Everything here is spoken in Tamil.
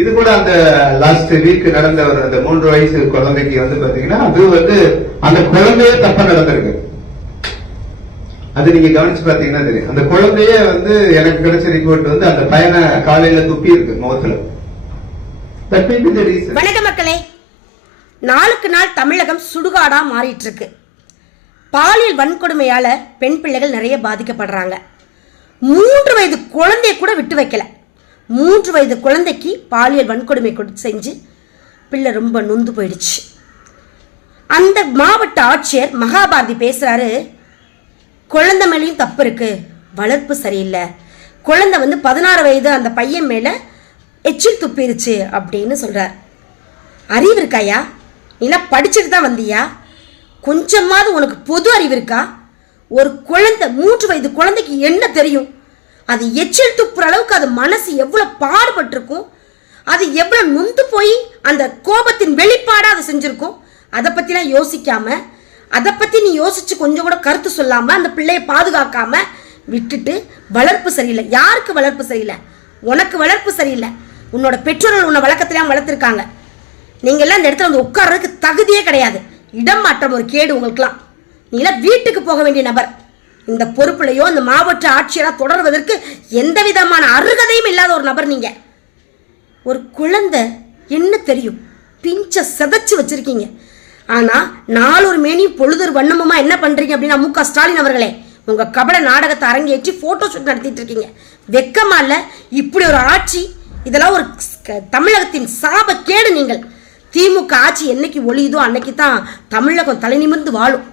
இது கூட அந்த லாஸ்ட் வீக் நடந்த ஒரு அந்த மூன்று வயசு குழந்தைக்கு வந்து பாத்தீங்கன்னா அது வந்து அந்த குழந்தையே தப்பா நடந்திருக்கு. அது நீங்க கவனிச்சு பாத்தீங்கன்னா தெரியும். அந்த குழந்தையே வந்து எனக்கு கிடைச்ச ரிப்போர்ட் வந்து அந்த பையனை காலையில துப்பி இருக்கு முகத்துல வணக்க மக்களே. நாளுக்கு நாள் தமிழகம் சுடுகாடா மாறிட்டு இருக்கு பாலியல் வன்கொடுமையால பெண் பிள்ளைகள் நிறைய பாதிக்கப்படுறாங்க. மூன்று வயது குழந்தைய கூட விட்டு வைக்கல. மூன்று வயது குழந்தைக்கு பாலியல் வன்கொடுமை கொடு- செஞ்சு பிள்ளை ரொம்ப நொந்து போயிடுச்சு. அந்த மாவட்ட ஆட்சியர் மகாபாரதி பேசுகிறாரு குழந்தை மேலேயும் தப்பு இருக்குது வளர்ப்பு சரியில்லை. குழந்தை வந்து பதினாறு வயது அந்த பையன் மேலே எச்சில் துப்பிருச்சு அப்படின்னு சொல்கிறார் அறிவு இருக்காயா? நீலாம் படிச்சுட்டு தான் வந்தியா? கொஞ்சமாவது உனக்கு பொது அறிவு இருக்கா? ஒரு குழந்தை மூன்று வயது குழந்தைக்கு என்ன தெரியும்? அது எச்சில் துப்புற அளவுக்கு அது மனசு எவ்வளோ பாடுபட்டிருக்கும்? அது எவ்வளோ நொந்து போய் அந்த கோபத்தின் வெளிப்பாடாக அது செஞ்சுருக்கும்? அதை பற்றிலாம் யோசிக்காம அதை பற்றி நீ யோசிச்சு கொஞ்சம் கூட கருத்து சொல்லாமல் அந்த பிள்ளையை பாதுகாக்காம விட்டுட்டு வளர்ப்பு சரியில்லை. யாருக்கு வளர்ப்பு சரியில்லை? உனக்கு வளர்ப்பு சரியில்லை. உன்னோட பெற்றோர்கள் உன்னை வழக்கத்திலாம் வளர்த்துருக்காங்க. நீங்க எல்லாம் இந்த இடத்துல வந்து உட்கார்றதுக்கு தகுதியே கிடையாது. இடம் மாற்றம் ஒரு கேடு உங்களுக்குலாம் நீங்களாம் வீட்டுக்கு போக வேண்டிய நபர். இந்த பொறுப்புலையோ இந்த மாவட்ட ஆட்சியராக தொடர்வதற்கு எந்த விதமான அருகதையும் இல்லாத ஒரு நபர் நீங்கள் ஒரு குழந்தை என்ன தெரியும்? பிஞ்சை செதைச்சு வச்சுருக்கீங்க. ஆனால் நாலொரு மேனியும் பொழுதொரு வண்ணமுமா என்ன பண்ணுறீங்க அப்படின்னா மு க ஸ்டாலின் அவர்களே உங்கள் கபட நாடகத்தை அரங்கேற்றி ஃபோட்டோ ஷூட் நடத்திட்டு இருக்கீங்க. வெக்கமா இல்லை இப்படி ஒரு ஆட்சி இதெல்லாம் ஒரு தமிழகத்தின் சாப கேடு நீங்கள். திமுக ஆட்சி என்னைக்கு ஒளியுதோ அன்னைக்கு தான் தமிழகம் தலை நிமிர்ந்து வாழும்.